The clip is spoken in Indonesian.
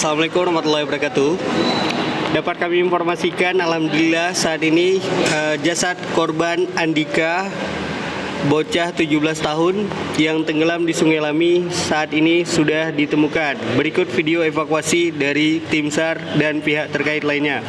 Assalamualaikum warahmatullahi wabarakatuh. Dapat kami informasikan, alhamdulillah saat ini jasad korban Andika, bocah 17 tahun yang tenggelam di Sungai Lami saat ini sudah ditemukan. Berikut video evakuasi dari tim SAR dan pihak terkait lainnya.